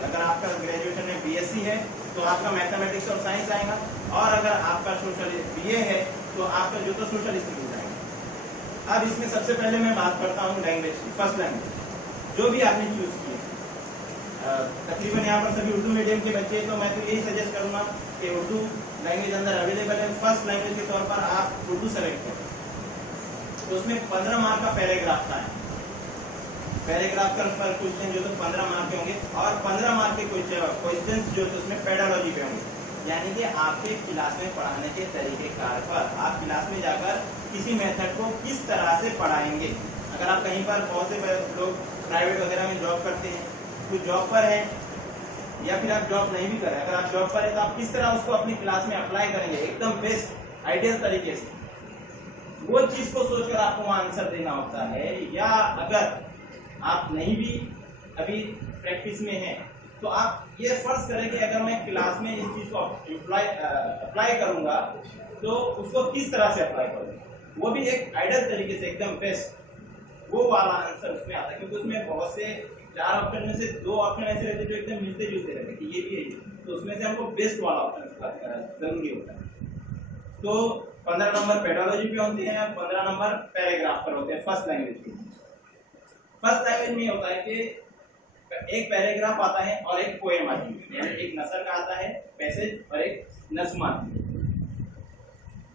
Language. अगर आपका graduation में बीएससी है तो आपका मैथमेटिक्स और साइंस आएगा, और अगर आपका सोशल बीए है तो आपका जो तो सोशल स्टडीज आएगा। अब इसमें सबसे पहले मैं बात करता हूँ लैंग्वेज की। फर्स्ट लैंग्वेज जो भी आपने चूज की, तकरीबन यहाँ पर सभी उर्दू मीडियम के बच्चे, तो मैं तो यही सजेस्ट करूंगा कि उर्दू लैंग्वेज अंदर अवेलेबल है। फर्स्ट लैंग्वेज के तौर पर आप उर्दू सेलेक्ट करें। तो उसमें 15 मार्क का पैराग्राफ था, पैराग्राफ का क्वेश्चन जो तो 15 मार्क के होंगे, और 15 मार्क के क्वेश्चन जो तो उसमें पेडालॉजी पे होंगे, यानी कि आपके क्लास में पढ़ाने के तरीकेकार पर, आप क्लास में जाकर किसी मेथड को किस तरह से पढ़ाएंगे। अगर आप कहीं पर, बहुत से लोग प्राइवेट वगैरह में जॉब करते हैं, कुछ जॉब पर है या फिर आप जॉब नहीं भी कर रहे, अगर आप जॉब पर है तो आप किस तरह उसको अपनी क्लास में अप्लाई करेंगे एकदम बेस्ट आइडियल तरीके से, वो चीज को सोचकर आपको आंसर देना होता है। या अगर आप नहीं भी अभी प्रैक्टिस में हैं तो आप ये फर्ज करें कि अगर मैं क्लास में इस चीज को अप्लाई करूंगा तो उसको किस तरह से अप्लाई करूंगा, वो भी एक आइडियल तरीके से एकदम बेस्ट, वो वाला आंसर उसमें आता है। क्योंकि उसमें बहुत से 4 ऑप्शन में से 2 ऑप्शन ऐसे रहते जो एकदम मिलते जुलते रहते कि ये भी है, तो उसमें से हमको बेस्ट वाला ऑप्शन जरूरी होता है। तो 15 नंबर पेडोलॉजी पे होते हैं, 15 नंबर पैराग्राफ पर होते हैं फर्स्ट लैंग्वेज के। फर्स्ट लैंग्वेज में होता है कि एक पैराग्राफ आता है और एक पोएम आती है, यानी एक नसर का आता है पैसेज और एक नज्म आती है।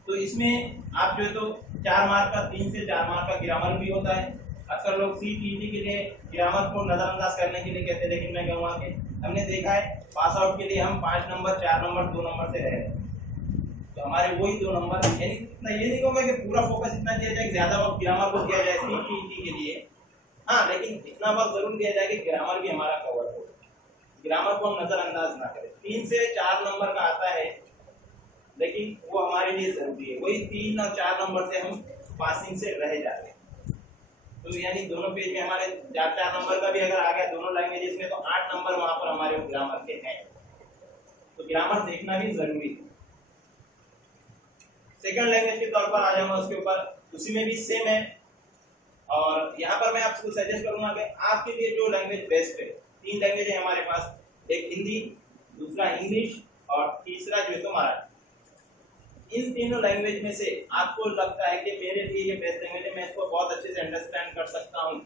तो इसमें आप जो तो 4 मार्क का, 3 से 4 मार्क का ग्रामर भी होता है। अक्सर लोग सीटीईटी के लिए ग्रामर को नजरअंदाज करने के लिए कहते हैं, लेकिन मैं कहूँगा कि हमने देखा है पास आउट के लिए हम 5 नंबर, 4 नंबर, 2 नंबर से रहे, तो हमारे वही 2 नंबर, यानी इतना ये नहीं कहूँगा कि पूरा फोकस इतना दिया जाए, ज्यादा वक्त ग्रामर को दिया जाए सीटीईटी के लिए, हाँ, लेकिन इतना वक्त जरूर दिया जाए कि ग्रामर भी हमारा कवर हो, ग्रामर को हम नजरअंदाज ना करें। 3 से 4 नंबर का आता है, लेकिन वो हमारे लिए जरूरी है, वही 3 और 4 नंबर से हम पासिंग से रह जाते हैं। तो यानी दोनों पेज में हमारे 4 नंबर का भी अगर आ गया दोनों लैंग्वेजेस में, तो 8 नंबर वहां पर हमारे ग्रामर के हैं, तो ग्रामर देखना भी जरूरी है। सेकंड लैंग्वेज के तौर पर आ जाऊंगा उसके ऊपर, उसी में भी सेम है, और यहाँ पर मैं आपको सजेस्ट करूंगा कि आपके लिए जो लैंग्वेज बेस्ट है, 3 लैंग्वेज है हमारे पास, एक हिंदी, दूसरा इंग्लिश और तीसरा जो है तो मराठी। इन तीनों लैंग्वेज में से आपको लगता है कि मेरे लिए ये बेस्ट लैंग्वेज है, मैं इसको बहुत अच्छे से अंडरस्टैंड कर सकता हूँ,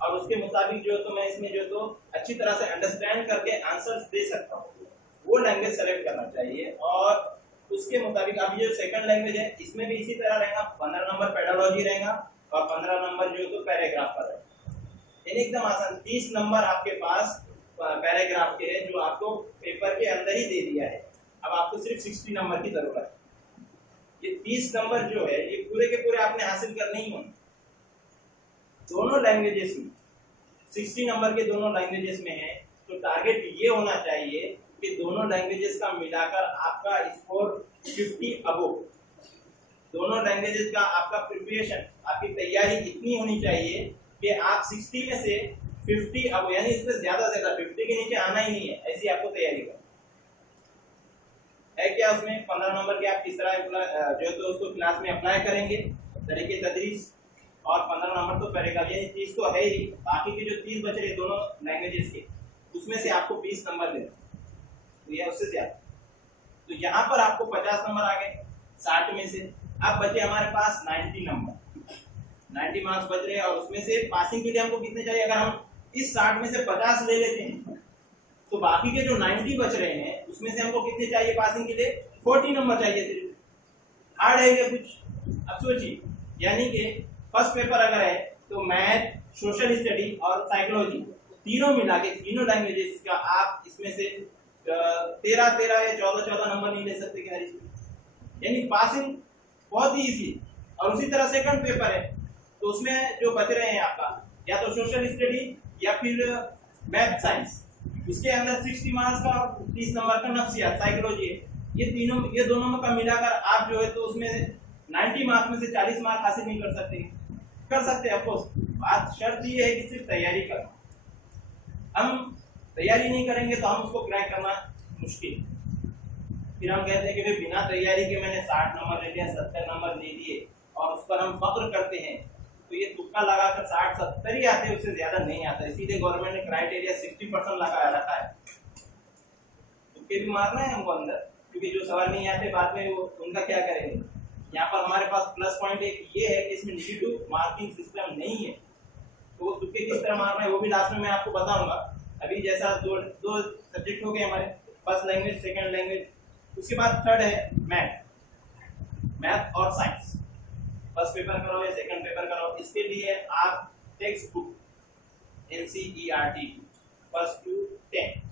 और उसके मुताबिक जो तो मैं इसमें जो तो अच्छी तरह से अंडरस्टैंड करके आंसर्स दे सकता हूँ, वो लैंग्वेज सेलेक्ट करना चाहिए। और उसके मुताबिक अभी जो सेकंड लैंग्वेज है इसमें भी इसी तरह रहेगा, 15 नंबर पेडोलॉजी रहेगा और 15 नंबर जो तो पैराग्राफ पर रहेगा, यानी एकदम आसान। 30 नंबर आपके पास पैराग्राफ के हैं जो आपको पेपर के अंदर ही दे दिया है, अब आपको सिर्फ 60 नंबर की जरूरत है। ये 30 नंबर जो है ये पूरे के पूरे आपने हासिल करने ही होंगे दोनों लैंग्वेजेस में, 60 नंबर के दोनों लैंग्वेजेस में है, तो टारगेट ये होना चाहिए कि दोनों लैंग्वेजेस का मिलाकर आपका स्कोर 50 अबव, दोनों लैंग्वेजेस का आपका प्रिपरेशन, आपकी तैयारी इतनी होनी चाहिए कि आप 60 में से 50 अबव, यानी इसमें ज्यादा से ज्यादा 50 के नीचे आना ही नहीं है, ऐसी आपको तैयारी करनी है। क्या उसमें 15 नंबर के आप किस तरह जो तो उसको क्लास में अप्लाई करेंगे, तरीके तदरीस, और 15 नंबर तो पैराग्राफ, यानी 30 तो है ही, बाकी के जो 30 बच रहे दोनों लैंग्वेजेस के, उसमें से आपको 20 नंबर देना, तो यह उससे ज्यादा। तो यहाँ पर आपको 50 नंबर आ गए 60 में से, अब बचे हमारे पास 90 नंबर, 90 मार्क्स बच रहे हैं, और उसमें से पासिंग के लिए हमको कितने चाहिए, अगर हम इस 60 में से 50 ले लेते हैं तो बाकी के जो 90 बच रहे हैं उसमें से हमको कितने चाहिए पासिंग के लिए, 40 नंबर चाहिए सिर्फ। हार्ड है ये कुछ, अब सोचिए, यानी कि फर्स्ट पेपर अगर है तो मैथ, सोशल स्टडी और साइकोलॉजी तीनों मिला के, तीनों लैंग्वेजेस का आप इसमें से 13 या 14 नंबर नहीं ले सकते क्या इसमें, यानी पासिंग बहुत ही इजी। और उसी तरह सेकंड पेपर है तो उसमें जो बच रहे हैं आपका, या तो सोशल स्टडी या फिर मैथ साइंस, उसके अंदर 60 मार्क्स का और 30 नंबर का नफ्सियात साइकोलॉजी है, ये दोनों का मिलाकर आप जो है तो उसमें 90 मार्क्स में से 40 मार्क हासिल नहीं कर सकते, कर सकते ऑफकोर्स, बात शर्त ये है कि सिर्फ तैयारी करना। हम तैयारी नहीं करेंगे तो हम उसको क्रैक करना मुश्किल, फिर हम कहते हैं कि भाई बिना तैयारी के मैंने 60 नंबर ले लिया, 70 नंबर ले लिए, और उस पर हम फख्र करते हैं, तो ये तुक्का लगाकर 60-70 ही आते हैं, उससे ज्यादा नहीं आता। इसीलिए गवर्नमेंट ने क्राइटेरिया 60% लगाया रखा है इसके भी मारना है हमको अंदर, क्योंकि जो सवाल नहीं आते बाद में वो उनका क्या करेंगे। यहाँ पर हमारे पास प्लस पॉइंट एक ये है कि इसमें नेगेटिव मार्किंग सिस्टम नहीं है, तो वो तुक्के किस तरह मारना है वो भी लास्ट में मैं आपको बताऊंगा। अभी जैसा दो सब्जेक्ट हो गए हमारे, फर्स्ट लैंग्वेज, सेकंड लैंग्वेज, उसके बाद थर्ड है मैथ और साइंस। फर्स्ट पेपर करो या सेकंड पेपर करो, इसके लिए आप text book NCERT first to 10,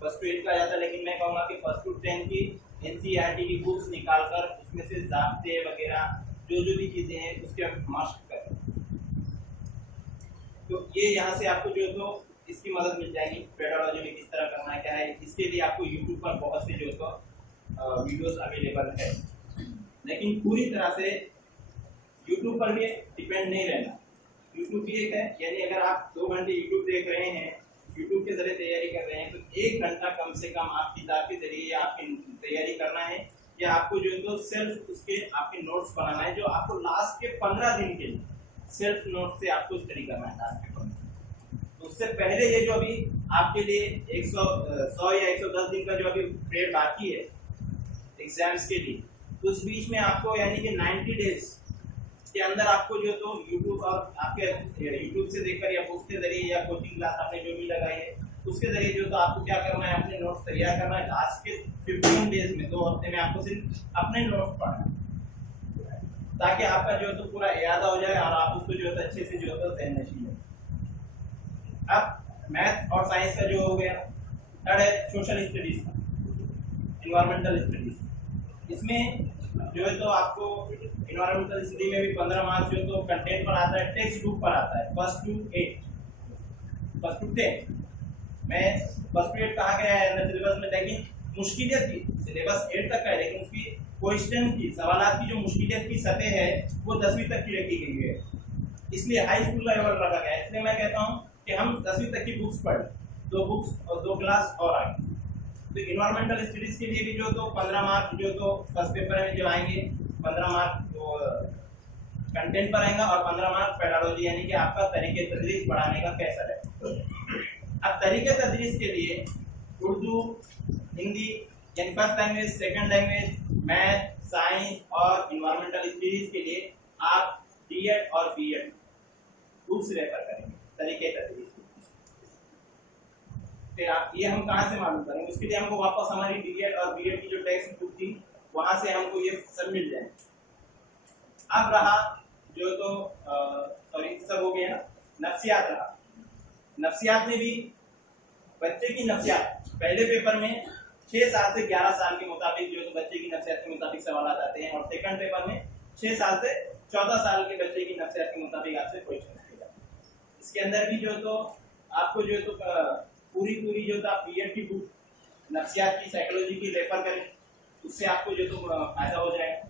first to 8 का जाता है, लेकिन मैं कहूँगा कि फर्स्ट टू 10 की NCERT की बुक्स निकालकर उसमें से ज़ाब्ते वगैरह जो भी चीज़ें हैं उसके मस्ट करें। तो ये यहाँ से आपको जो तो इसकी मदद मिल जाएगी, पेडोलॉजी में किस तरह करना है क्या है। इसके लिए आपको YouTube पर बहुत से जो तो वीडियोस अवेलेबल है, लेकिन पूरी तरह से YouTube पर भी डिपेंड नहीं रहना। YouTube भी एक है, यानी अगर आप 2 घंटे YouTube देख रहे हैं, YouTube के जरिए तैयारी कर रहे हैं, तो 1 घंटा कम से कम आप किताब के जरिए आपकी तैयारी करना है, या आपको जो तो सिर्फ उसके आपके नोट्स बनाना है, जो आपको लास्ट के 15 दिन के लिए सेल्फ नोट से आपको स्टडी करना है लास्ट के 15। तो उससे पहले ये जो अभी आपके लिए 100 या 110 दिन का जो अभी पीरियड बाकी है एग्जाम्स के लिए, तो उस बीच में आपको यानी कि 90 डेज के अंदर आपको जो तो YouTube और आपके YouTube से देखकर या बुक्स के जरिए या कोचिंग क्लास आपने जो भी लगाई है उसके जरिए जो तो आपको क्या करना है, अपने नोट्स तैयार करना है। लास्ट के 15 डेज में, 2 हफ्ते में आपको सिर्फ अपने नोट्स पढ़ना है, ताकि आपका जो तो पूरा याद हो जाए और आप उसको जो है अच्छे से जो है सहनशील हो। अब मैथ और साइंस का जो हो गया, थर्ड है सोशल स्टडीज, एनवायरमेंटल स्टडीज। इसमें जो है तो आपको एनवायरमेंटल स्टडी में भी 15 मार्क्स जो तो कंटेंट पर आता है, टेक्स्ट बुक पर आता है, फर्स्ट टू 10 में। फर्स्ट टू 8 कहा गया है अंदर सिलेबस में, लेकिन मुश्किलियत की सिलेबस 8 तक का है, लेकिन उसकी क्वेश्चन की सवालात की जो मुश्किलियत की सतह है वो 10वीं तक की रखी गई है, इसलिए हाई स्कूल का लेवल रखा गया है। इसलिए मैं कहता हूँ कि हम 10वीं तक की बुक्स पढ़, 2 बुक्स और 2 क्लास और आगे। तो इन्वायरमेंटल स्टडीज के लिए भी जो तो 15 मार्क जो तो फर्स्ट पेपर में जो आएंगे, 15 मार्क तो कंटेंट पर आएगा और 15 मार्क पेडोलॉजी, यानी कि आपका तरीके तदरीस पढ़ाने का कैसा है। अब तरीके तदरीस के लिए उर्दू, हिंदी यानी first language, second language, math, science और इन्वायरमेंटल स्टडीज के लिए आप D.Ed और B.Ed बुक्स रेफर करेंगे तरीके तदरीस। फिर आप ये हम कहाँ से मालूम करेंगे, उसके लिए हमको वापस हमारी D.Ed और B.Ed की जो टेक्स्ट बुक थी वहां से हमको ये सब मिल जाए। अब रहा जो तो सॉरी सब हो गया ना, नफ्सियात रहा। नफ्सियात में भी बच्चे की नफ्सियात पहले पेपर में 6 साल से 11 साल के मुताबिक जो तो बच्चे की नफ्सियात के मुताबिक सवाल आते हैं, और सेकंड पेपर में 6 साल से 14 साल के बच्चे की नफ्सियात के मुताबिक आपसे क्वेश्चन आएगा। इसके अंदर भी जो तो आपको जो तो पूरी जो तो आप B.Ed की बुक नफ्सियात की, साइकोलॉजी की रेफर करें, उससे आपको जो तो फायदा हो जाएगा।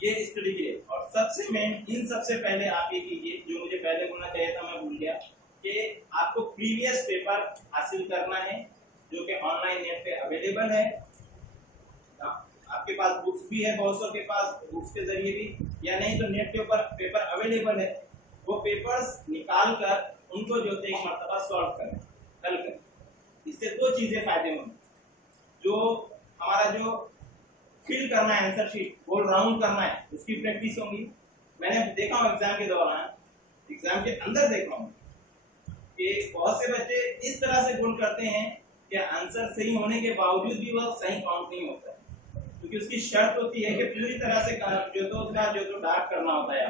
ये स्टडी के लिए। और सबसे मेन, इन सबसे पहले आप ये कीजिए, जो मुझे पहले बोलना चाहिए था मैं भूल गया, कि आपको प्रीवियस पेपर हासिल करना है जो कि ऑनलाइन नेट पे अवेलेबल है। आपके पास बुक्स भी है, बहुत सौ के पास बुक्स के जरिए भी, या नहीं तो नेट के ऊपर पेपर अवेलेबल है, वो पेपर्स निकाल कर उनको जो एक मर्तबा सॉल्व करें, हल करें। इससे 2 चीजें फायदे होंगे, जो हमारा जो फिल करना है आंसर शीट, गोल राउंड करना है, उसकी प्रैक्टिस होगी। मैंने देखा हूँ एग्जाम के दौरान, एग्जाम के अंदर देखा हूँ कि बहुत से बच्चे इस तरह से गोल करते हैं कि आंसर सही होने के बावजूद भी वह सही काउंट नहीं होता है, क्योंकि उसकी शर्त होती है कि पूरी तरह से जो तो उसका जो तो डार्क करना होता है,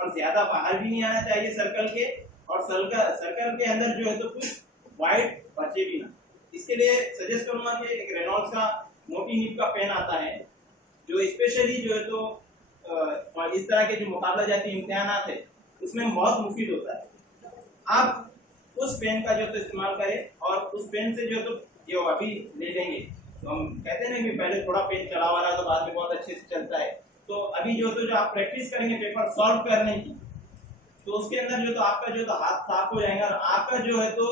और ज्यादा बाहर भी नहीं आना चाहिए सर्कल के, और सर्कल के अंदर जो है तो कुछ व्हाइट बचे भी ना। इसके लिए सजेस्ट करूंगा कि एक रेनॉल्ड्स का मोटी नीब का पेन आता है, जो स्पेशली जो है तो इस तरह के जो मुकाबला जाती इम्तिहानात है उसमें बहुत मुफीद होता है। आप उस पेन का जो तो इस्तेमाल करें, और उस पेन से जो तो ये अभी ले लेंगे, तो हम कहते हैं ना कि पहले थोड़ा पेन चला हुआ रहा तो बाद में बहुत अच्छे से चलता है। तो अभी जो तो जो आप प्रैक्टिस करेंगे पेपर सॉल्व करने की, तो उसके अंदर जो तो आपका जो तो हाथ साफ हो जाएगा, और आपका जो है तो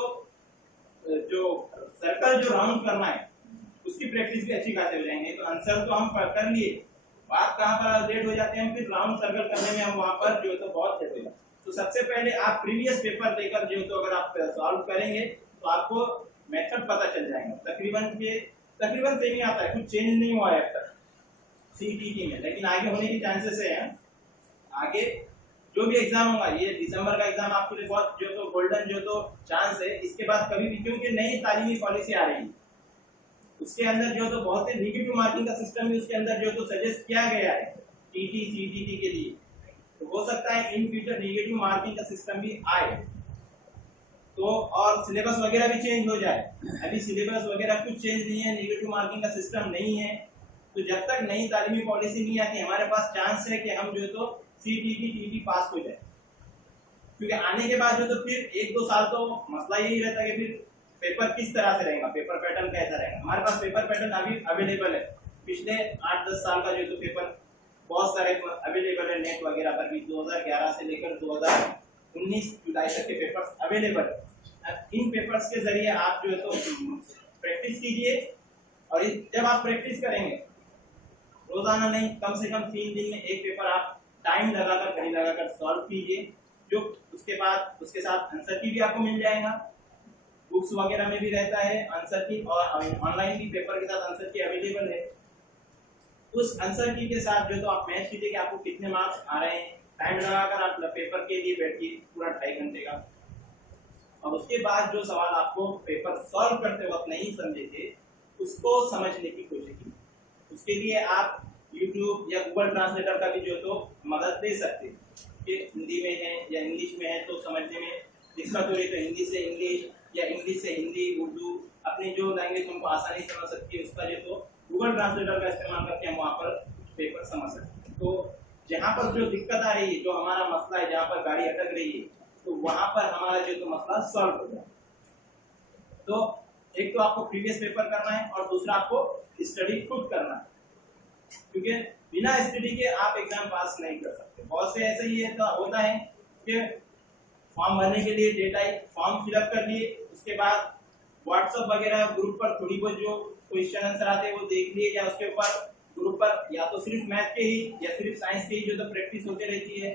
जो सर्कल जो राउंड करना है उसकी प्रैक्टिस भी अच्छी खासी हो जाएंगे। तो आंसर तो हम कर लिए, बात कहाँ पर लेट हो जाते हैं, फिर राउंड सर्कल करने में हम वहां पर जो तो बहुत लेट हो जाते। तो सबसे पहले आप प्रीवियस पेपर देकर जो तो अगर आप सॉल्व करेंगे तो आपको मेथड पता चल जाएंगे। तकरीबन सेम ही आता है, कुछ चेंज नहीं हुआ है अब तक सीटीटी में, लेकिन आगे होने की चांसेस है। आगे जो भी एग्जाम होगा, ये दिसंबर का एग्जाम आपके लिए बहुत जो तो गोल्डन जो तो चांस है। इसके बाद कभी भी, क्योंकि नई तालीमी पॉलिसी आ रही है, उसके अंदर जो तो बहुत से निगेटिव मार्किंग का सिस्टम भी उसके अंदर जो तो सजेस्ट किया गया है टीटी सीटीटी के लिए, तो हो सकता है इन फ्यूचर निगेटिव मार्किंग का सिस्टम भी आए, तो और सिलेबस वगैरह भी चेंज हो जाए। अभी सिलेबस वगैरह कुछ चेंज नहीं है, नेगेटिव मार्किंग का सिस्टम नहीं है, तो जब तक नई तालीमी पॉलिसी नहीं आती हमारे पास चांस है कि हम जो तो सीटीटी टीटी पास हो जाए। क्योंकि आने के बाद जो तो फिर 1-2 साल तो मसला यही रहता है कि फिर पेपर किस तरह से रहेगा, पेपर पैटर्न कैसा रहेगा। हमारे पास पेपर पैटर्न अभी अवेलेबल है, पिछले 8-10 साल का जो तो पेपर बहुत सारे अवेलेबल है, नेट वगैरह पर भी 2011 से लेकर 2019 जुलाई तक के पेपर्स अवेलेबल है। इन पेपर्स के जरिए आप जो है तो प्रैक्टिस कीजिए, और जब आप प्रैक्टिस करेंगे रोजाना नहीं, कम से कम 3 दिन में एक पेपर आप टाइम लगाकर घड़ी लगाकर सॉल्व कीजिए, जो उसके बाद उसके साथ आंसर की भी आपको मिल जाएगा, बुक्स वगैरह में भी रहता है आंसर की, और ऑनलाइन भी पेपर के साथ आंसर की अवेलेबल है। उस आंसर की के साथ जो तो आप मैच कीजिए कि आपको कितने मार्क्स आ रहे हैं, टाइम लगाकर आप पेपर के लिए बैठिए पूरा 2.5 घंटे का, और उसके बाद जो सवाल आपको पेपर सॉल्व करते वक्त नहीं समझे थे उसको समझने की कोशिश कीजिए। उसके लिए आप YouTube या Google ट्रांसलेटर का भी जो तो मदद ले सकते हैं कि हिंदी में है या इंग्लिश में है, तो समझने में दिक्कत हो रही तो हिंदी से इंग्लिश या इंग्लिश से हिंदी उर्दू, अपनी जो लैंग्वेज हमको आसानी समझ सकती है उसका जो तो गूगल ट्रांसलेटर का इस्तेमाल करके हम वहाँ पर पेपर समझ सकते हैं। तो जहाँ पर जो दिक्कत आ रही है, जो हमारा मसला है, जहाँ पर गाड़ी अटक रही है, तो वहाँ पर हमारा जो तो मसला सॉल्व हो जाए। तो एक तो आपको प्रीवियस पेपर करना है और दूसरा आपको स्टडी खुद करना है, क्योंकि बिना स्टडी के आप एग्जाम पास नहीं कर सकते। बहुत से ऐसे ही है तो होता है कि फॉर्म भरने के लिए डेटा फॉर्म फिलअप कर लिए, उसके बाद व्हाट्सएप वगैरह ग्रुप पर थोड़ी बहुत जो क्वेश्चन आंसर आते हैं वो देख लिए, या उसके ऊपर ग्रुप पर या तो सिर्फ मैथ के ही या सिर्फ साइंस के ही जो तो प्रैक्टिस होती रहती है,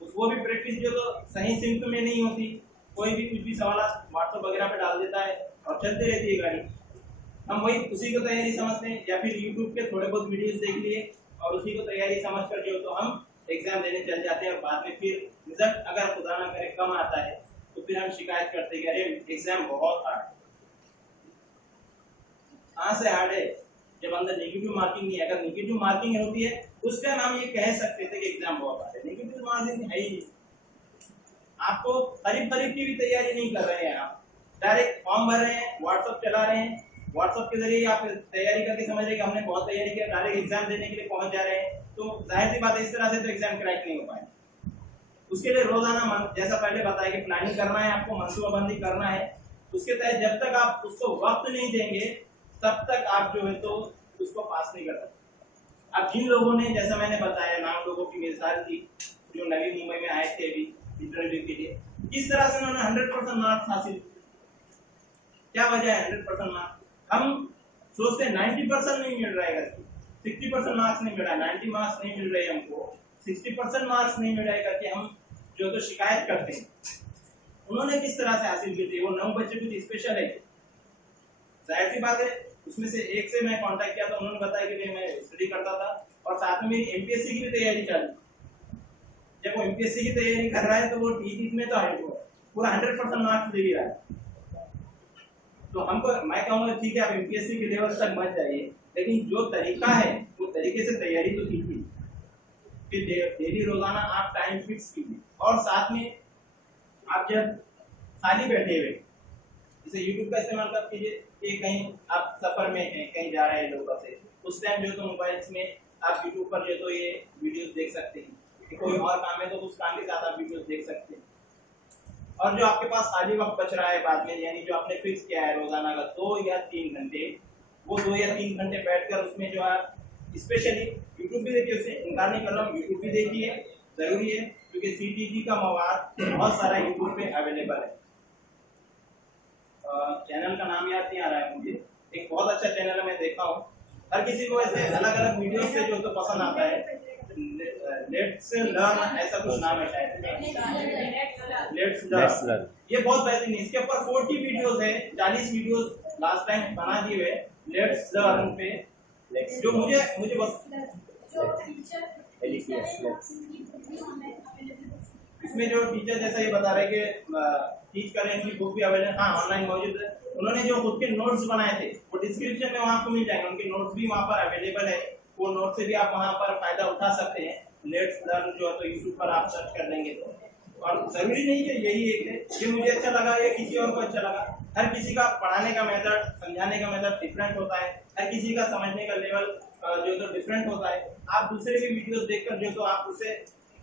वो भी प्रैक्टिस जो तो सही सिंक में नहीं होती। कोई भी कुछ भी सवाल व्हाट्सएप वगैरह पे डाल देता है और चलते रहती है गाड़ी, हम वही उसी को तैयारी समझते हैं, या फिर यूट्यूब के थोड़े बहुत वीडियोस देख लिए और उसी को तैयारी समझकर जो तो हम एग्जाम देने चल जाते हैं, और बाद में फिर रिजल्ट अगर खुदा ना करे कम आता है तो फिर हम शिकायत करते हैं अरे एग्जाम बहुत हार्ड। कहाँ से हार्ड है? जब अंदर नेगेटिव मार्किंग नहीं है। अगर नेगेटिव मार्किंग होती है उस टाइम हम ये कह सकते थे कि एग्जाम बहुत हार्ड है। नेगेटिव मार्किंग है ही नहीं, आपको करीब की भी तैयारी नहीं कर रहे हैं, आप डायरेक्ट फॉर्म भर रहे हैं, व्हाट्सएप चला रहे हैं, व्हाट्सएप के जरिए आप तैयारी करके समझ रहे हैं कि हमने बहुत तैयारी किया, डायरेक्ट एग्जाम देने के लिए पहुंच जा रहे हैं, तो जाहिर सी बात है इस तरह से तो एग्जाम क्रैक नहीं हो पाए। उसके लिए रोजाना जैसा पहले बताया कि प्लानिंग करना है, आपको मनसूबाबंदी करना है, उसके तहत जब तक आप उसको वक्त नहीं देंगे तब तक आप जो है तो उसको पास नहीं कर सकते। अब जिन लोगों ने, जैसा मैंने बताया, नाम लोगों की मिसाल थी जो नवी मुंबई में आए थे अभी इंटरव्यू के लिए, किस तरह से उन्होंने 100% मार्क्स हासिल, क्या वजह है 100% मार्क्स? हम सोचते हैं 90% नहीं मिल रहा है, 60% मार्क्स नहीं मिल रहा है, 90 मार्क्स नहीं मिल रहे हमको, 60% मार्क्स नहीं मिल रहा है करके हम जो तो शिकायत करते हैं। उन्होंने किस तरह से हासिल की थी? वो 9 बच्चे कुछ स्पेशल है, जाहिर सी बात है। उसमें से एक से मैं कांटेक्ट किया तो उन्होंने बताया कि मैं स्टडी करता था और साथ में मेरी एमपीएससी की भी तैयारी चालू। जब वो एमपीएससी की तैयारी कर रहा है तो वो टीटी में तो है, पूरा 100% मार्क्स ले रहा है। तो हमको, मैं कहूँगा ठीक है आप एमपीएससी के लेवल तक मत जाइए, लेकिन जो तरीका है वो तरीके से तैयारी तो कीजिए, कि डेली रोजाना आप टाइम फिक्स कीजिए, और साथ में आप जब खाली बैठे हुए जैसे यूट्यूब का इस्तेमाल कर कीजिए कि कहीं आप सफर में हैं, कहीं जा रहे हैं लोगों से, उस टाइम जो तो मोबाइल्स में आप यूट्यूब पर जो तो ये वीडियोस देख सकते हैं। कोई और काम है तो उस काम के साथ आप वीडियोस देख सकते हैं। और जो आपके पास खाली वक्त बच रहा है बाद में, यानी जो आपने फिक्स किया है रोजाना का 2 या 3 घंटे, वो 2 या 3 घंटे बैठकर उसमें जो आप स्पेशली यूट्यूब भी देखिए, उससे इनकार नहीं कर रहा हूँ, यूट्यूब भी देखिए, जरूरी है, क्योंकि सीटीटी का मवाद बहुत सारा यूट्यूब पे अवेलेबल है। चैनल का नाम याद नहीं आ रहा है मुझे, एक बहुत अच्छा चैनल है, मैं देखा हूँ। हर किसी को ऐसे अलग अलग वीडियो से जो तो पसंद आता है, लेट्स लर्न, ऐसा कुछ नाम है शायद, लेट्स लर्न। ये बहुत बेहतरीन है, इसके ऊपर 40 वीडियोस है, 40 वीडियोस लास्ट टाइम बना दिए हुए लेट्स लर्न पे, जो मुझे इसमें जो टीचर जैसा ये बता रहे कि टीच कर रहे हैं, इनकी बुक भी अवेलेबल, हाँ ऑनलाइन मौजूद है। उन्होंने जो खुद के नोट्स बनाए थे वो डिस्क्रिप्शन में वहाँ आपको मिल जाएंगे, उनके नोट्स भी वहाँ पर अवेलेबल है, वो नोट से भी आप वहाँ पर फायदा उठा सकते हैं। लेट्स लर्न जो है तो यूट्यूब पर आप सर्च कर देंगे तो, और जरूरी नहीं है यही एक है, ये मुझे अच्छा लगा या किसी और को अच्छा लगा। हर किसी का पढ़ाने का मेथड, समझाने का मेथड डिफरेंट होता है, हर किसी का समझने का लेवल जो तो डिफरेंट होता है। आप दूसरे भी वीडियोस देखकर जो तो आप उससे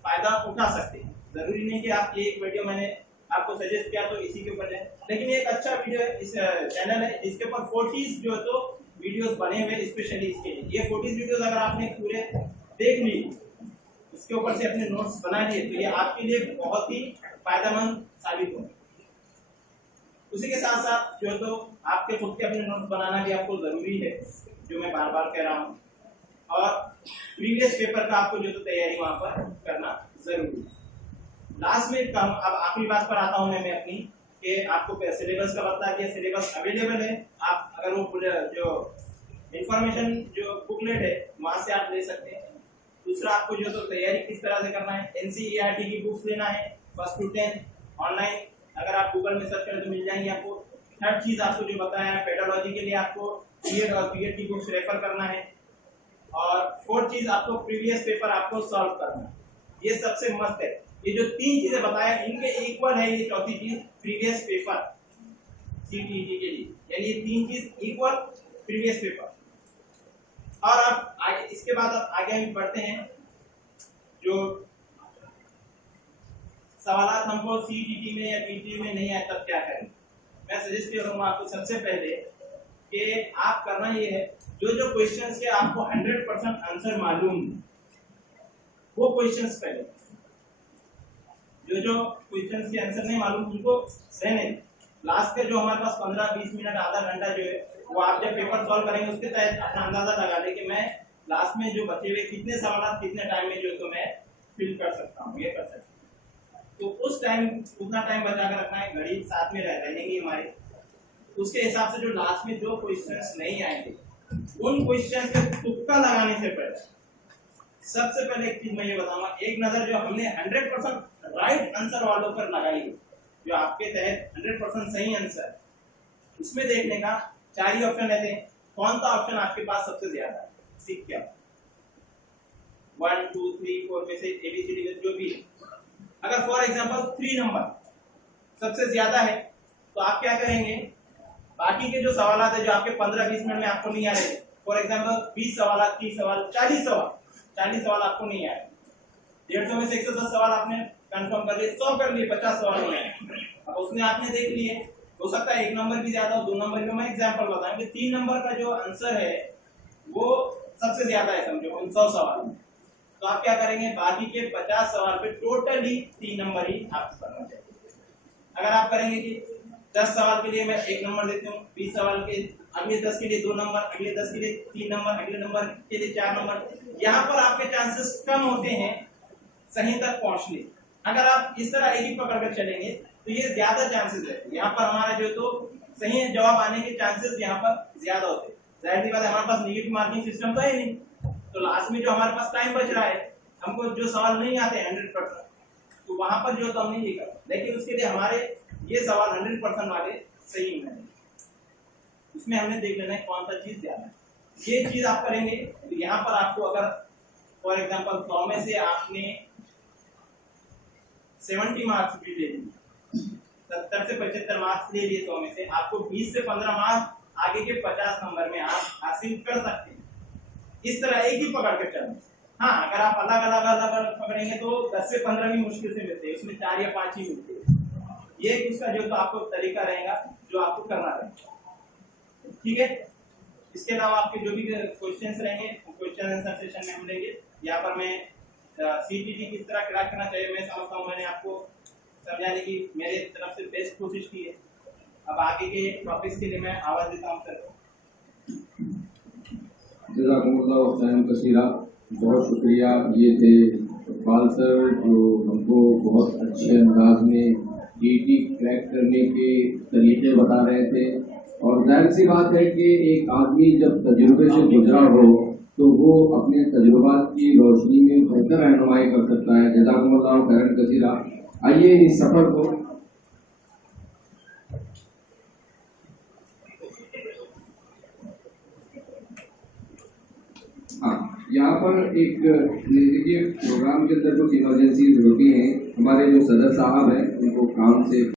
फायदा उठा सकते हैं, जरूरी नहीं कि आप ये एक वीडियो मैंने आपको सजेस्ट किया तो इसी के ऊपर है, लेकिन ये एक अच्छा वीडियो है, इस चैनल है इसके ऊपर 40 जो है तो वीडियोस बने हुए स्पेशली इसके लिए। ये 40 वीडियोस अगर आपने पूरे देख ली, इसके ऊपर से अपने नोट्स बना लिए, तो ये आपके लिए बहुत ही फायदेमंद साबित होगा। उसी के साथ साथ जो तो आपके खुद के अपने नोट्स बनाना भी आपको जरूरी है, जो मैं बार बार कह रहा हूँ, और प्रीवियस पेपर का आपको जो तो तैयारी वहां पर करना जरूरी है। लास्ट में अब आखिरी बात पर आता हूँ मैं अपनी, कि आपको सिलेबस का बता दिया, सिलेबस अवेलेबल है, आप अगर वो जो इंफॉर्मेशन जो बुकलेट है वहां से आप ले सकते हैं। दूसरा, आपको जो तो तैयारी किस तरह से करना है, NCERT की बुक्स लेना है 1st to 10 ऑनलाइन, अगर आप गूगल में सर्च करें तो मिल जाएंगे आपको। थर्ड चीज आपको जो बताया है, पेडोलॉजी के लिए आपको बीएड और बीएड की बुक्स रेफर करना है, और फोर्थ चीज आपको प्रीवियस पेपर आपको सॉल्व करना है। ये सबसे मस्त है, ये जो 3 चीजें बताया इनके इक्वल है ये चौथी चीज, प्रीवियस पेपर CTET के लिए, यानी ये 3 चीज इक्वल प्रीवियस पेपर। और अब आगे इसके बाद अब आगे हम बढ़ते हैं, जो सवालात हमको CTET में या PTE में नहीं आए तब क्या करें। मैं सजेस्ट करूंगा आपको सबसे पहले कि आप करना ये है, जो क्वेश्चंस के आपको 100% आंसर मालूम वो क्वेश्चंस पहले, जो क्वेश्चंस के आंसर नहीं मालूम उनको रहने। लास्ट के जो हमारे पास 15-20 मिनट आधा घंटा जो है वो आप जब पेपर सॉल्व करेंगे उसके तहत अपना अंदाजा लगा लें कि मैं लास्ट में जो बचे हुए कितने सवाल कितने टाइम में जो तो मैं फिल कर सकता हूँ, ये कर सकता हूँ। तो उस टाइम उतना टाइम बचा कर रखना है, घड़ी साथ में रहेंगी हमारे, उसके हिसाब से जो लास्ट में जो क्वेश्चंस नहीं आएंगे उन क्वेश्चन पे तुक्का लगाने से पहले सबसे पहले एक चीज मैं ये बताऊंगा, एक नजर जो हमने 100% राइट आंसर वालों पर लगाई है, जो आपके तहत 100% सही आंसर, उसमें देखने का 4 ही ऑप्शन रहते हैं, कौन सा ऑप्शन आपके पास सबसे ज्यादा है, सीख क्या 1 2 3 4 में से ABCD में जो भी है। अगर फॉर एग्जांपल 3 नंबर सबसे ज्यादा है तो आप क्या करेंगे, बाकी के जो सवाल है जो आपके 15-20 मिनट में आपको नहीं आ रहे, फॉर एग्जांपल 20 सवाल 30 सवाल 40 सवाल आपको नहीं आए, 150 में से 110 सवाल आपने कंफर्म कर लिए, 100 कर लिए, 50 सवाल हो गए। अब उसमें आपने देख लिए, हो सकता है 1 नंबर भी ज्यादा हो, 2 नंबर में, मैं एग्जांपल बताऊंगा, 3 नंबर का जो आंसर है वो सबसे ज्यादा है समझो उन 100 सवाल में, तो आप क्या करेंगे, बाकी के 50 सवाल पे टोटली 3 नंबर ही आपको करना चाहिए। अगर आप करेंगे कि 10 सवाल के लिए मैं 1 नंबर देती हूँ, 20 सवाल के अगले 10 के लिए 2 नंबर, अगले 10 के लिए 3 नंबर, अगले नंबर के लिए 4 नंबर, यहाँ पर आपके चांसेस कम होते हैं सही तक पहुंचने। अगर आप इस तरह एक ही पकड़ कर चलेंगे तो ये ज्यादा चांसेस है, यहाँ पर हमारा जो तो सही जवाब आने के चांसेस यहाँ पर ज्यादा होते हैं। जाहिर सी बात है हमारे पास नेगेटिव मार्किंग सिस्टम तो है नहीं, तो लास्ट में जो हमारे पास टाइम बच रहा है, हमको जो सवाल नहीं आते 100%, तो वहां पर जो तो हम नहीं कर, लेकिन उसके लिए हमारे ये सवाल 100% वाले सही होने, उसमें हमने देख लेना है कौन सा चीज ज्यादा है। ये चीज आप करेंगे तो यहाँ पर आपको अगर फॉर एग्जांपल 100 में से आपने 70 मार्क्स भी ले लिए, 70 से 75 मार्क्स ले लिए 100 में से, आपको 20 से 15 मार्क्स आगे के 50 नंबर में आप हासिल कर सकते हैं। इस तरह एक ही पकड़ कर चलना। हाँ, अगर आप अलग अलग पकड़ेंगे तो 10 से 15 भी मुश्किल से मिलते हैं, उसमें 4 या 5 ही मिलते हैं। ये उसका जो तो आपको तरीका रहेगा जो आपको करना रहेगा, ठीक है। इसके अलावा आपके जो भी क्वेश्चंस रहेंगे क्वेश्चन आंसर सेशन में हम लेंगे। यहाँ पर मैं CTET किस तरह क्रैक करना चाहिए मैं समझता हूँ, मैंने आपको समझाने की मेरे तरफ से बेस्ट कोशिश की है। अब आगे के टॉपिक्स के लिए मैं आवाज देता हूँ सर। जज़ाकुमुल्लाह खैरन कसीरा, बहुत शुक्रिया। ये थे इकबाल सर जो हमको बहुत अच्छे अंदाज में ईटी क्रैक करने के तरीके बता रहे थे। और जाहिर सी बात है कि एक आदमी जब तजुर्बे से गुजरा हो तो वो अपने तजुर्बात की रोशनी में बेहतर रहनुमाई कर सकता है। जज़ाकुमुल्लाह खैरन कसीरा। आइए इस सफर को यहाँ पर एक देखिए प्रोग्राम के अंदर कुछ इमरजेंसी होती हैं। हमारे जो सदर साहब हैं उनको काम से